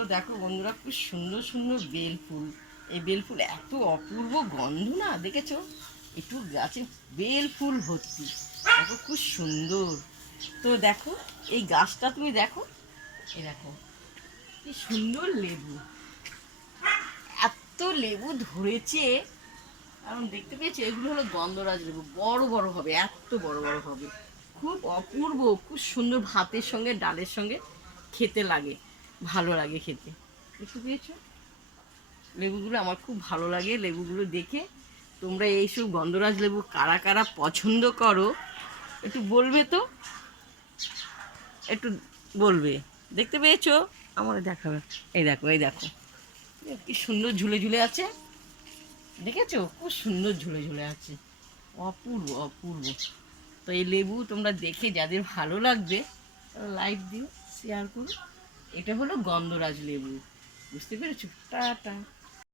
তো দেখো বন্ধুরা, খুব সুন্দর সুন্দর বেল ফুল। এই বেল ফুল এত অপূর্ব গন্ধ না, দেখেছো? একটু গাছে বেল ফুল ভর্তি, দেখো খুব সুন্দর। তো দেখো এই গাছটা তুমি দেখো, এই দেখো কি সুন্দর লেবু, এত লেবু ধরেছে। কারণ দেখতে পেয়েছি এগুলো হলো গন্ধরাজ লেবু, বড় বড় হবে, এত বড় বড় হবে, খুব অপূর্ব, খুব সুন্দর। ভাতের সঙ্গে ডালের সঙ্গে খেতে লাগে, ভালো লাগে খেতে। দেখতে পেয়েছো লেবুগুলো? আমার খুব ভালো লাগে লেবুগুলো দেখে। তোমরা এইসব গন্ধরাজ লেবু কারা কারা পছন্দ করো একটু বলবে তো, একটু বলবে। দেখতে পেয়েছো? আমার দেখাবে। এই দেখো, এই দেখো কি সুন্দর ঝুলে ঝুলে আছে, দেখেছো? খুব সুন্দর ঝুলে ঝুলে আছে, অপূর্ব অপূর্ব। তো এই লেবু তোমরা দেখে যাদের ভালো লাগবে তারা লাইক দিও, শেয়ার করো। এটা হলো গন্ধরাজ লেবু, বুঝতে পেরেছো? টাটা।